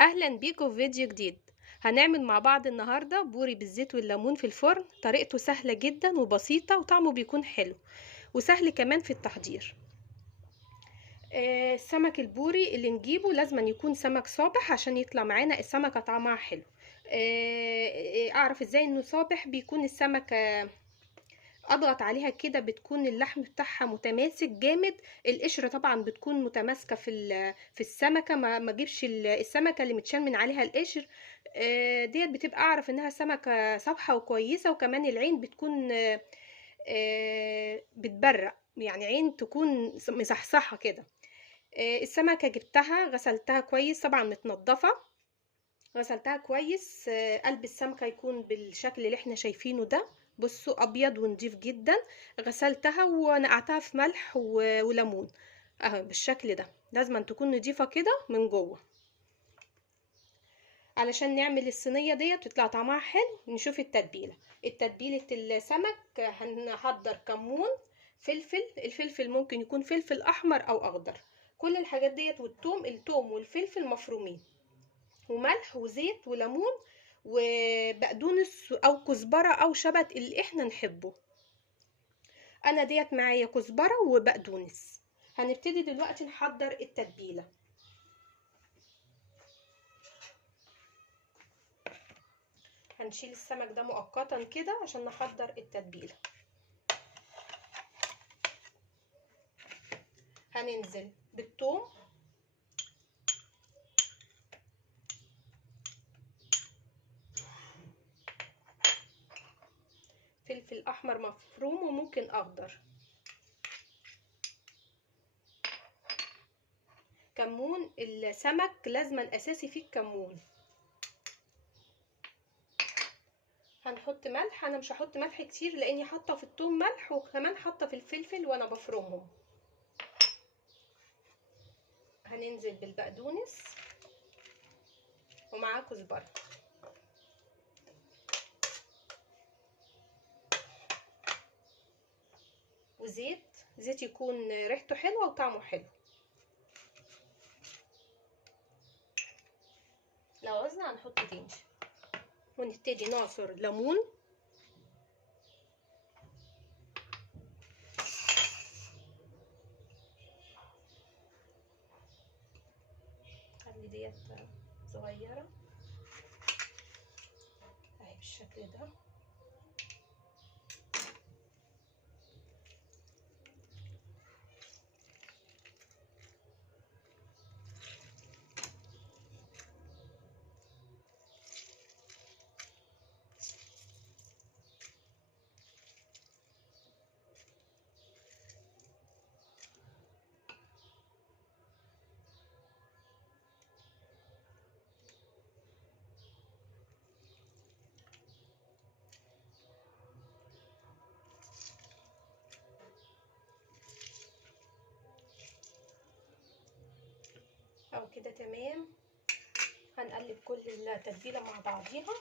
اهلا بيكم في فيديو جديد. هنعمل مع بعض النهارده بوري بالزيت والليمون في الفرن. طريقته سهله جدا وبسيطه وطعمه بيكون حلو وسهل كمان في التحضير. السمك البوري اللي نجيبه لازم يكون سمك صابح عشان يطلع معانا السمكه طعمها حلو. اعرف ازاي انه صابح؟ بيكون السمكه اضغط عليها كده بتكون اللحم بتاعها متماسك جامد. القشره طبعا بتكون متماسكه في السمكه، ما اجيبش السمكه اللي متشال من عليها القشر. ديت بتبقى اعرف انها سمكه صبحه وكويسه، وكمان العين بتكون بتبرق، يعني عين تكون مصحصحه كده. السمكه جبتها غسلتها كويس، طبعا متنضفه. غسلتها كويس. قلب السمكة يكون بالشكل اللي احنا شايفينه ده. بصوا ابيض ونضيف جدا. غسلتها ونقعتها في ملح وليمون اهو بالشكل ده. لازم أن تكون نضيفة كده من جوه علشان نعمل الصينية ديت تطلع طعمها حلو. نشوف التتبيلة السمك. هنحضر كمون، الفلفل ممكن يكون فلفل احمر او اخضر. كل الحاجات ديت، التوم والفلفل مفرومين، وملح وزيت وليمون وبقدونس او كزبره او شبت اللي احنا نحبه. انا ديت معايا كزبره وبقدونس. هنبتدي دلوقتي نحضر التتبيله. هنشيل السمك ده مؤقتا كده عشان نحضر التتبيله. هننزل بالثوم، فلفل احمر مفروم وممكن اخضر، كمون. السمك لازما اساسي فيه الكمون. هنحط ملح. انا مش هحط ملح كتير لاني حاطه في الثوم ملح، وكمان حاطه في الفلفل وانا بفرمهم. هننزل بالبقدونس ومعاه كزبره زيت يكون ريحته حلوه وطعمه حلو. لو عاوزنا هنحط تاني. ونبتدي نعصر ليمون. خلي ديت صغيره اهي بالشكل ده. او كده تمام. هنقلب كل التتبيله مع بعضيها.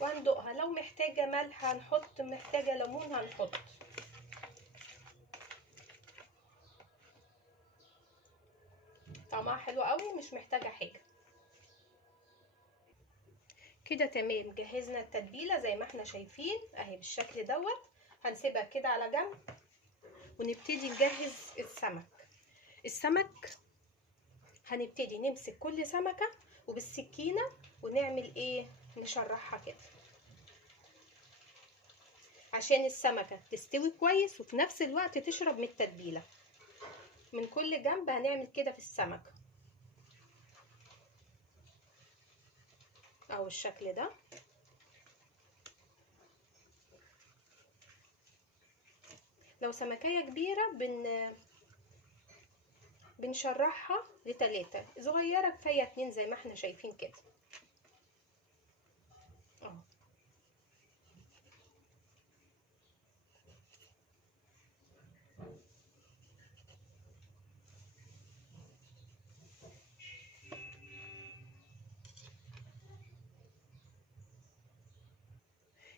وهندوقها، لو محتاجه ملح هنحط، محتاجه ليمون هنحط. طعمها حلو قوي، مش محتاجه حاجه. كده تمام. جهزنا التتبيله زي ما احنا شايفين اهي بالشكل دوت. هنسيبها كده على جنب ونبتدي نجهز السمك. هنبتدي نمسك كل سمكة وبالسكينة ونعمل ايه، نشرحها كده عشان السمكة تستوي كويس وفي نفس الوقت تشرب من التتبيلة. من كل جنب هنعمل كده في السمكة اهو الشكل ده. لو سمكية كبيرة بنشرحها ل3، صغيرة كفاية 2 زي ما احنا شايفين كده اهو.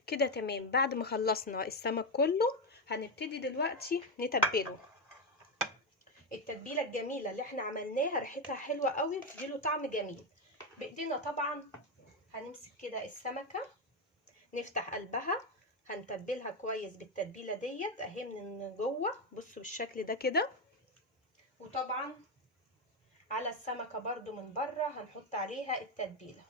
كده تمام. بعد ما خلصنا السمك كله هنبتدي دلوقتي نتبله. التتبيله الجميله اللي احنا عملناها ريحتها حلوه قوي، بتديله طعم جميل. بايدينا طبعا هنمسك كده السمكه، نفتح قلبها، هنتبلها كويس بالتتبيله ديت اهي من جوه، بصوا بالشكل ده كده. وطبعا على السمكه برضو من بره هنحط عليها التتبيله،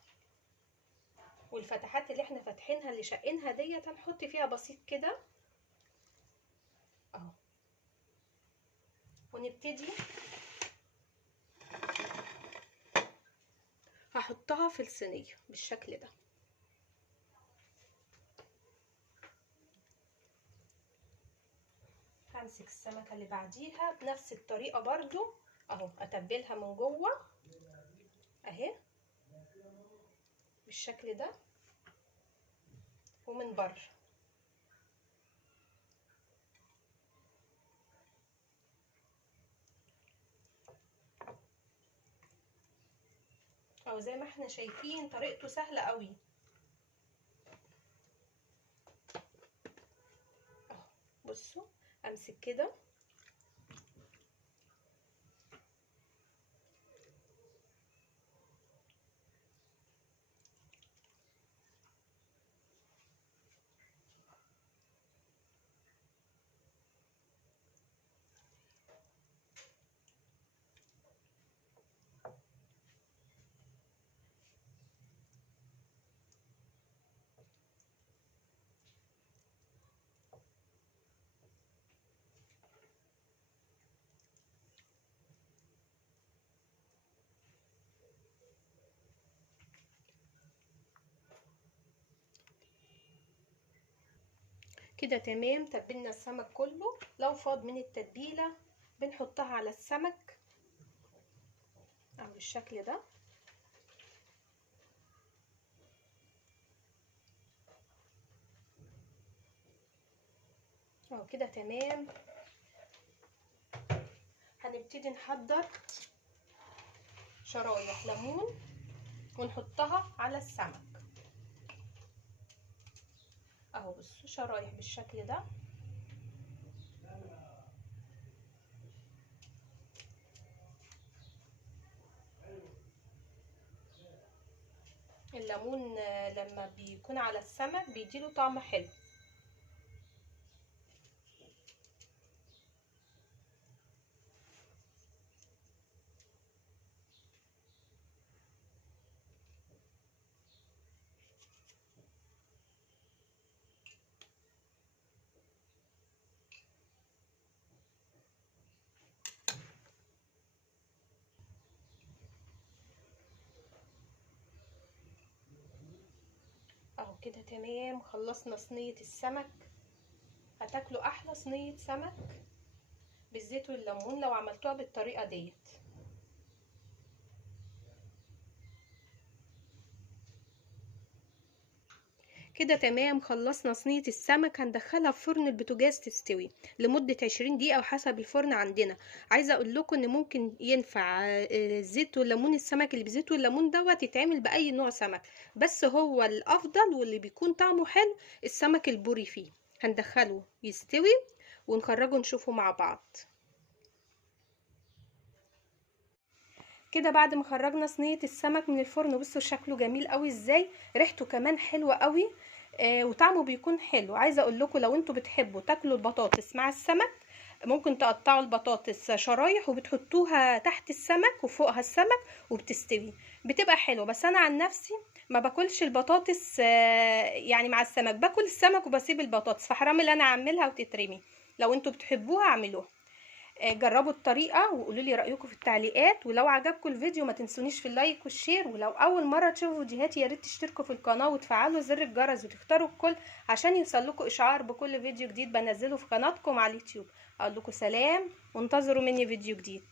والفتحات اللي احنا فاتحينها اللي شقينها ديت هنحط فيها بسيط كده اهو. ونبتدي هحطها في الصينيه بالشكل ده. همسك السمكه اللي بعديها بنفس الطريقه برضو اهو، اتبلها من جوه اهي بالشكل ده، ومن بره اهو. زي ما احنا شايفين طريقته سهله قوي اهو. بصوا امسك كده كده تمام. تبلنا السمك كله، لو فاض من التتبيله بنحطها على السمك اهو بالشكل ده اهو. كده تمام. هنبتدي نحضر شرايح ليمون ونحطها على السمك اهو. بصوا شرايح بالشكل ده. الليمون لما بيكون على السمك بيديله طعم حلو. اهو كده تمام. خلصنا صينية السمك. هتاكلوا احلى صينية سمك بالزيت والليمون لو عملتوها بالطريقة ديت. كده تمام. خلصنا صينية السمك. هندخلها في فرن البوتاجاز تستوي لمدة 20 دقيقة او حسب الفرن عندنا. عايزة اقول لكم ان ممكن ينفع الزيت والليمون، السمك اللي بزيت والليمون دوت يتعمل باي نوع سمك، بس هو الافضل واللي بيكون طعمه حلو السمك البوري فيه. هندخله يستوي ونخرجه نشوفه مع بعض. كده بعد ما خرجنا صينيه السمك من الفرن، بصوا شكله جميل قوي ازاي، ريحته كمان حلوه قوي وطعمه بيكون حلو. عايزه اقول لكم لو انتوا بتحبوا تاكلوا البطاطس مع السمك، ممكن تقطعوا البطاطس شرايح وبتحطوها تحت السمك وفوقها السمك وبتستوي، بتبقى حلوه. بس انا عن نفسي ما باكلش البطاطس يعني مع السمك، باكل السمك وبسيب البطاطس، فحرام اللي انا اعملها وتترمي. لو انتوا بتحبوها اعملوها. جربوا الطريقة وقولوا لي رأيكم في التعليقات. ولو عجبكم الفيديو ما تنسونيش في اللايك والشير. ولو اول مرة تشوفوا فيديوهاتي يا ريت تشتركوا في القناة وتفعلوا زر الجرس وتختاروا الكل عشان يوصلكوا اشعار بكل فيديو جديد بنزله في قناتكم على اليوتيوب. اقول لكم سلام وانتظروا مني فيديو جديد.